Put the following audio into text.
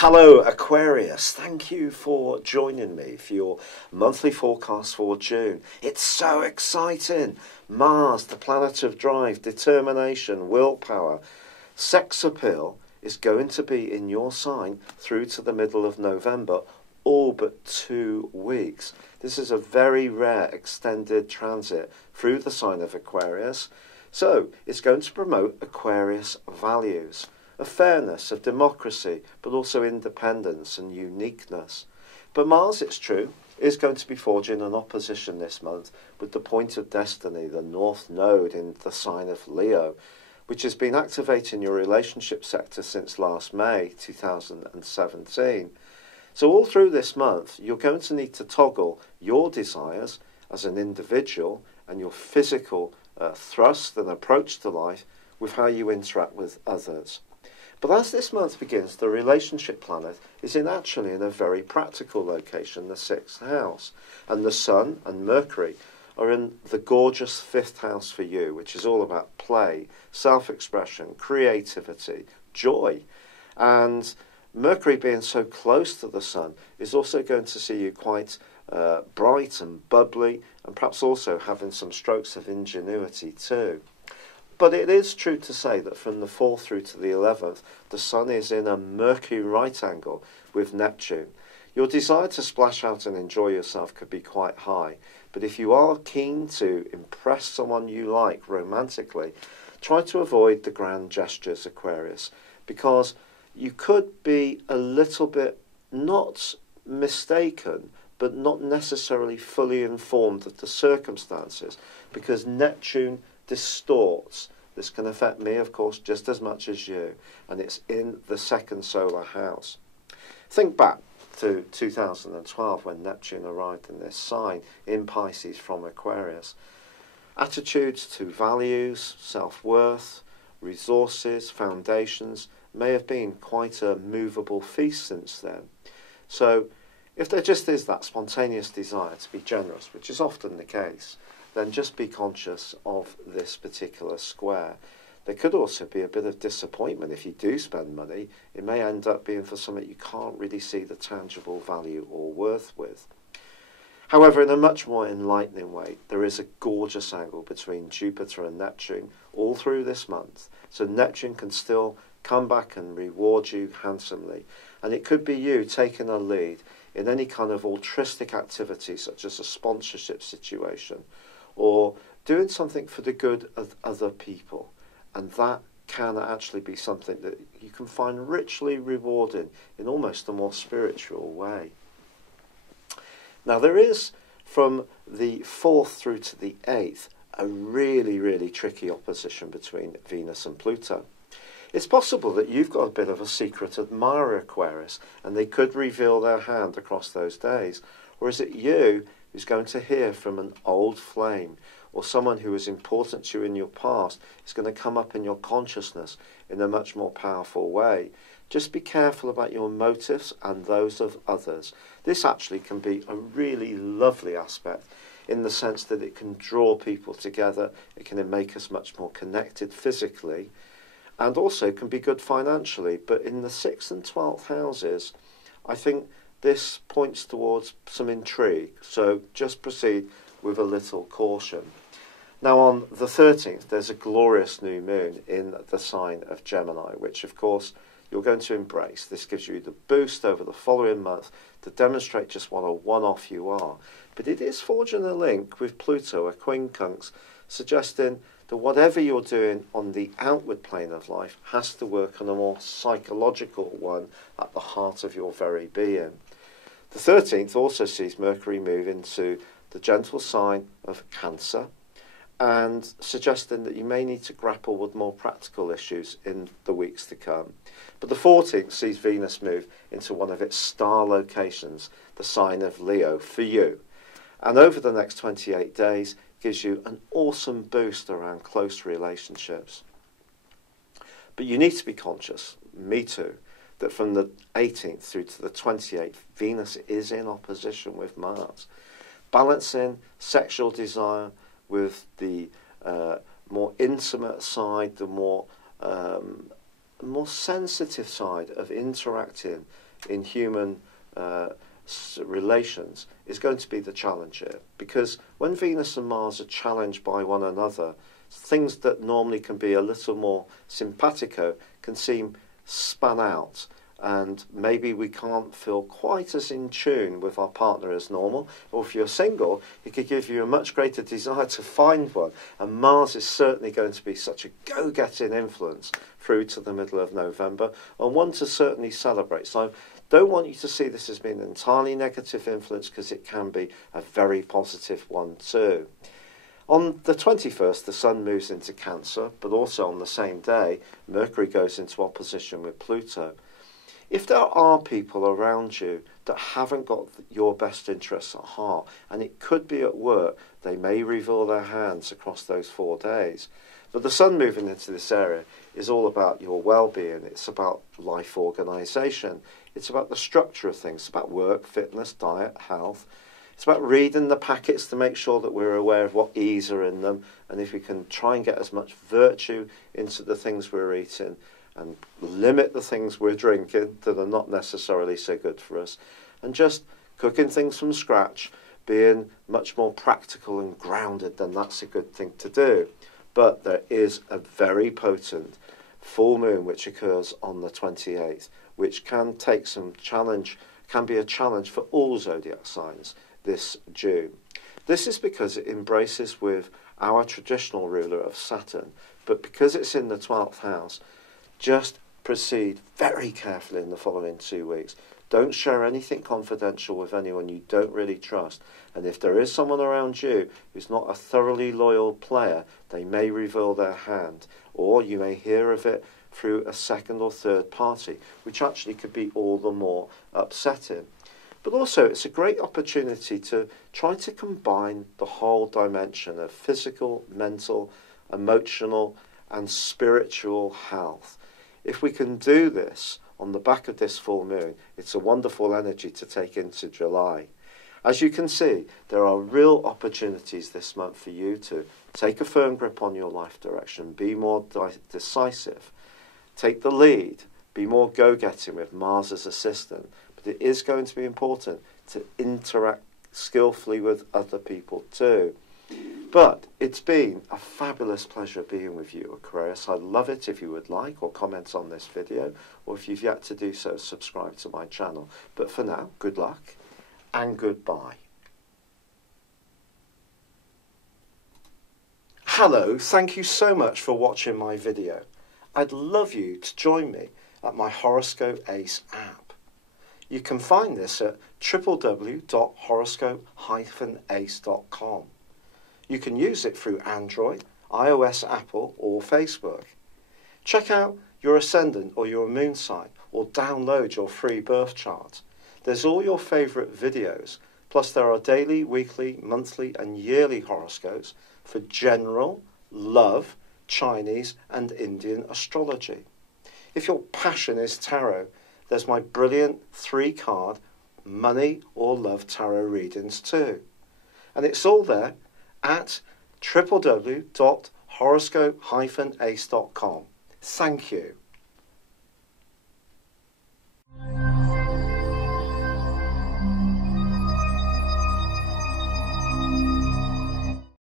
Hello Aquarius, thank you for joining me for your monthly forecast for June. It's so exciting. Mars, the planet of drive, determination, willpower, sex appeal is going to be in your sign through to the middle of November, all but 2 weeks. This is a very rare extended transit through the sign of Aquarius. So it's going to promote Aquarius values of fairness, of democracy, but also independence and uniqueness. But Mars, it's true, is going to be forging an opposition this month with the point of destiny, the North Node in the sign of Leo, which has been activating your relationship sector since last May 2017. So all through this month, you're going to need to toggle your desires as an individual and your physical thrust and approach to life with how you interact with others. But as this month begins, the relationship planet is actually in a very practical location, the 6th house. And the Sun and Mercury are in the gorgeous 5th house for you, which is all about play, self-expression, creativity, joy. And Mercury being so close to the Sun is also going to see you quite bright and bubbly, and perhaps also having some strokes of ingenuity too. But it is true to say that from the 4th through to the 11th, the Sun is in a Mercury right angle with Neptune. Your desire to splash out and enjoy yourself could be quite high, but if you are keen to impress someone you like romantically, try to avoid the grand gestures, Aquarius, because you could be a little bit not mistaken, but not necessarily fully informed of the circumstances, because Neptune distorts. This can affect me, of course, just as much as you, and it's in the 2nd solar house. Think back to 2012 when Neptune arrived in this sign in Pisces from Aquarius. Attitudes to values, self-worth, resources, foundations may have been quite a movable feast since then. So if there just is that spontaneous desire to be generous, which is often the case, then just be conscious of this particular square. There could also be a bit of disappointment if you do spend money. It may end up being for something you can't really see the tangible value or worth with. However, in a much more enlightening way, there is a gorgeous angle between Jupiter and Neptune all through this month. So Neptune can still come back and reward you handsomely. And it could be you taking a lead in any kind of altruistic activity, such as a sponsorship situation, or doing something for the good of other people. And that can actually be something that you can find richly rewarding in almost a more spiritual way. Now there is, from the 4th through to the 8th, a really tricky opposition between Venus and Pluto. It's possible that you've got a bit of a secret admirer, Aquarius, and they could reveal their hand across those days. Or is it you who's going to hear from an old flame, or someone who was important to you in your past is going to come up in your consciousness in a much more powerful way? Just be careful about your motives and those of others. This actually can be a really lovely aspect in the sense that it can draw people together, it can make us much more connected physically, and also can be good financially. But in the 6th and 12th houses, I think this points towards some intrigue, so just proceed with a little caution. Now on the 13th, there's a glorious new moon in the sign of Gemini, which of course you're going to embrace. This gives you the boost over the following month to demonstrate just what a one-off you are. But it is forging a link with Pluto, a quincunx, suggesting that whatever you're doing on the outward plane of life has to work on a more psychological one at the heart of your very being. The 13th also sees Mercury move into the gentle sign of Cancer, and suggesting that you may need to grapple with more practical issues in the weeks to come. But the 14th sees Venus move into one of its star locations, the sign of Leo, for you. And over the next 28 days, gives you an awesome boost around close relationships. But you need to be conscious, me too, that from the 18th through to the 28th, Venus is in opposition with Mars, balancing sexual desire with the more intimate side, the more sensitive side of interacting in human relations is going to be the challenge here. Because when Venus and Mars are challenged by one another, things that normally can be a little more simpatico can seem spun out, and maybe we can't feel quite as in tune with our partner as normal. Or if you're single, it could give you a much greater desire to find one, and Mars is certainly going to be such a go-getting influence through to the middle of November, and one to certainly celebrate. So don't want you to see this as being an entirely negative influence, because it can be a very positive one too. On the 21st, the Sun moves into Cancer, but also on the same day, Mercury goes into opposition with Pluto. If there are people around you that haven't got your best interests at heart, and it could be at work, they may reveal their hands across those 4 days. But the Sun moving into this area is all about your well-being. It's about life organisation. It's about the structure of things. It's about work, fitness, diet, health. It's about reading the packets to make sure that we're aware of what E's are in them, and if we can try and get as much virtue into the things we're eating and limit the things we're drinking that are not necessarily so good for us, and just cooking things from scratch, being much more practical and grounded, then that's a good thing to do. But there is a very potent full moon which occurs on the 28th, which can take some challenge, can be a challenge for all zodiac signs this June. This is because it embraces with our traditional ruler of Saturn, but because it's in the 12th house, just proceed very carefully in the following 2 weeks. Don't share anything confidential with anyone you don't really trust, and if there is someone around you who's not a thoroughly loyal player, they may reveal their hand, or you may hear of it through a second or third party, which actually could be all the more upsetting. But also, it's a great opportunity to try to combine the whole dimension of physical, mental, emotional, and spiritual health. If we can do this on the back of this full moon, it's a wonderful energy to take into July. As you can see, there are real opportunities this month for you to take a firm grip on your life direction, be more decisive, take the lead, be more go-getting with Mars as assistant. But it is going to be important to interact skillfully with other people too. But it's been a fabulous pleasure being with you, Aquarius. I'd love it if you would like or comment on this video, or if you've yet to do so, subscribe to my channel. But for now, good luck and goodbye. Hello, thank you so much for watching my video. I'd love you to join me at my Horoscope Ace app. You can find this at www.horoscope-ace.com. You can use it through Android, iOS, Apple, or Facebook. Check out your ascendant or your moon sign, or download your free birth chart. There's all your favourite videos, plus there are daily, weekly, monthly and yearly horoscopes for general, love, Chinese and Indian astrology. If your passion is tarot, there's my brilliant 3-card money or love tarot readings too. And it's all there at www.horoscope-ace.com. Thank you.